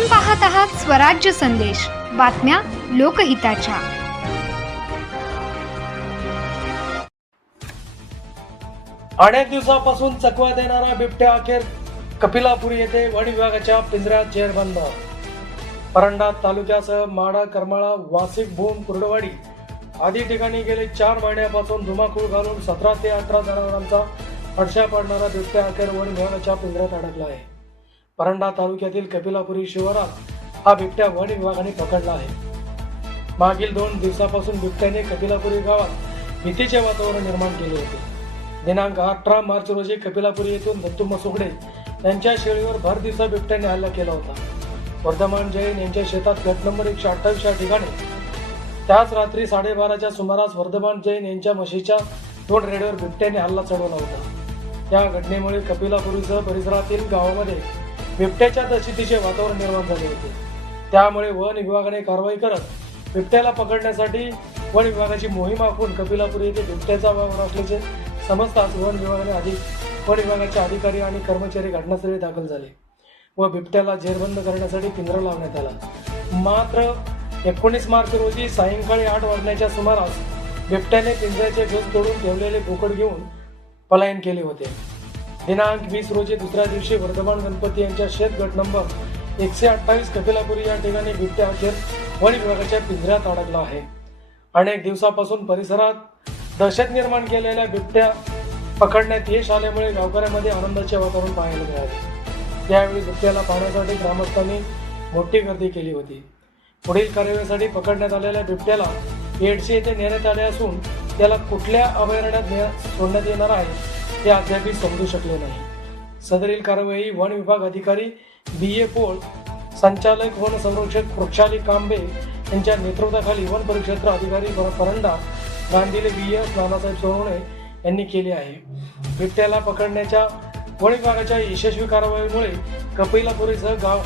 आपण पाहत आहात स्वराज्य संदेश. बातम्या लोकहिताच्या. अनेक दिवसापासून चकवा देणारा बिबट्या अखेर कपिलापुरी येथे वन विभागाच्या पिंजऱ्यात जेरबंद. परंडा तालुक्यासह माडा करमाळा वासिक भूम कुर्डवाडी आदी ठिकाणी गेले चार महिन्यापासून धुमाकूळ घालून सतरा ते अठरा जनावरांचा फडशा पडणारा बिबट्या अखेर वन विभागाच्या पिंजऱ्यात अडकला आहे. परंडा तालुक्यातील कपिलापुरी शिवारात हा बिबट्या वन विभागाने पकडला आहे. मागील दोन दिवसापासून बिबट्याने कपिलापुरी गावात भीतीचे वातावरण निर्माण केले होते. दिनांक अठरा मार्च रोजी कपिलापुरी येथून दत्तू मसुगडे यांच्या शेळीवर भर दिवसा बिबट्याने हल्ला केला होता. वर्धमान जैन यांच्या शेतात गट नंबर एकशे अठ्ठावीस या ठिकाणी त्याच रात्री साडेबाराच्या सुमारास वर्धमान जैन यांच्या म्हशीच्या दोन रेडवर बिबट्याने हल्ला चढवला होता. या घटनेमुळे कपिलापुरीसह परिसरातील गावामध्ये बिबट्याच्या दहशतीचे वातावरण निर्माण झाले होते. त्यामुळे वन विभागाने कारवाई करत बिबट्याला पकडण्यासाठी वन विभागाची मोहीम आखून कपिलापूर येथे बिबट्याचा वावर असल्याचे समजताच वन विभागाने अधिक वन विभागाचे अधिकारी आणि कर्मचारी घटनास्थळी दाखल झाले व बिबट्याला जेरबंद करण्यासाठी पिंजरा लावण्यात आला. मात्र एकोणीस मार्च रोजी सायंकाळी आठ वाजण्याच्या सुमारास बिबट्याने पिंजऱ्याचे गज तोडून ठेवलेले बोकड घेऊन पलायन केले होते. दिनांक वीस रोजी दुसऱ्या दिवशी वर्धमान गणपती यांच्या शेत गट नंबर एकशे अठ्ठावीस कपिलापुरी या ठिकाणी बिबट्या अखेर वन विभागाच्या पिंजऱ्यात अडकला आहे. अनेक दिवसापासून परिसरात दहशत निर्माण केलेल्या बिबट्या पकडण्यात यश आल्यामुळे गावकऱ्यांमध्ये आनंदाचे वातावरण पाहायला मिळाले. त्यावेळी बिबट्याला पाहण्यासाठी ग्रामस्थांनी मोठी गर्दी केली होती. पुढील कार्यवाहीसाठी पकडण्यात आलेल्या बिबट्याला एडशी येथे नेण्यात आले असून त्याला कुठल्या अभयारण्यात सोडण्यात येणार आहे ते अद्यापही समजू शकले नाही. सदरील कारवाई वन विभाग अधिकारी बी ए पोळ संचालक वन संरक्षक वृक्षाली कांबे यांच्या नेतृत्वाखाली वन परिक्षेत्र अधिकारी परंडा गांधीले बी एस नानासाहेब सोनवणे यांनी केले आहे. बिबट्याला पकडण्याच्या वन विभागाच्या यशस्वी कारवाईमुळे कपिलापुरीसह गाव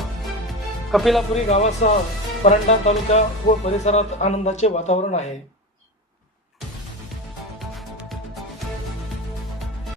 कपिलापुरी गावासह परंडा तालुका व परिसरात आनंदाचे वातावरण आहे.